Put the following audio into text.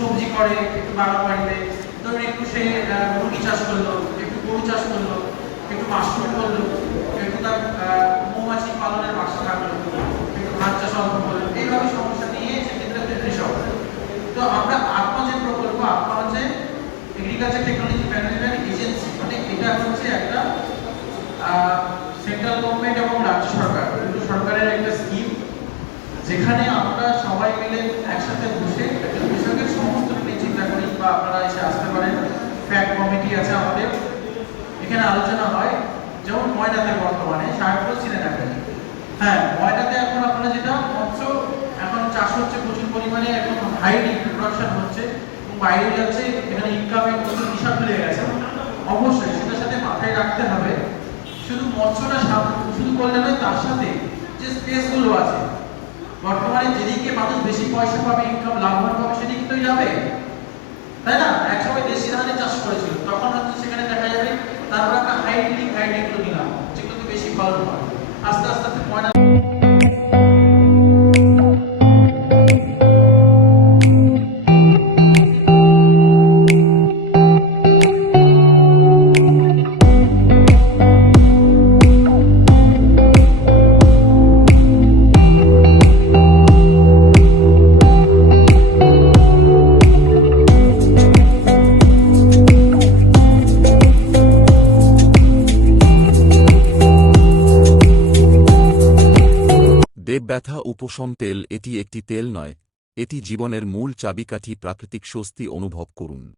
সবজি করে, একটু বাগান বাড়িতে ধরুন একটু সে মুরগি চাষ করল, একটু গরু চাষ করল, একটু মাশরুম করল একটু তার মৌমাছি পালনের বাসা থাকল, একটু ধান চাষ অল্প করল। এইভাবে সমস্যা নিয়ে সেক্ষেত্রে কৃষক তো আমরা আত্মা যে প্রকল্প, আত্মা হচ্ছে এগ্রিকালচার টেকনোলজি ম্যানেজমেন্ট এজেন্সি মানে এটা হচ্ছে একটা সেন্ট্রাল গভর্নমেন্ট এবং রাজ্য সরকার। দুটো সরকারের একটা স্কিম যেখানে আমরা সবাই মিলে একসাথে বসে একটা আপনারা এসে আসতে পারেন। ফ্যাক্ট কমিটি আছে আমাদের। এখানে আলোচনা হয় যেমন ময়নাতে বর্তমানে, সাহেবপুর সিনেমাখালি হ্যাঁ ময়নাতে এখন আপনারা যেটা মৎস্য এখন চাষ হচ্ছে প্রচুর পরিমাণে, এখন হাইলি প্রোডাকশন হচ্ছে এবং বাইরে যাচ্ছে, এখানে ইনকামের প্রচুর হিসাব মিলে গেছে। অবশ্যই সেটার সাথে মাথায় রাখতে হবে। শুধু মৎস্যটা শুধু করলে নয়, তার সাথে যে স্পেসগুলো আছে, বর্তমানে যেদিকে মানুষ বেশি পয়সা পাবে ইনকাম লাভবান ফলন হয় আস্তে আস্তে আস্তে ময়না দেব ব্যথা উপশম তেল, এটি একটি তেল নয়। এটি জীবনের মূল চাবিকাঠি, প্রাকৃতিক স্বস্তি অনুভব করুন।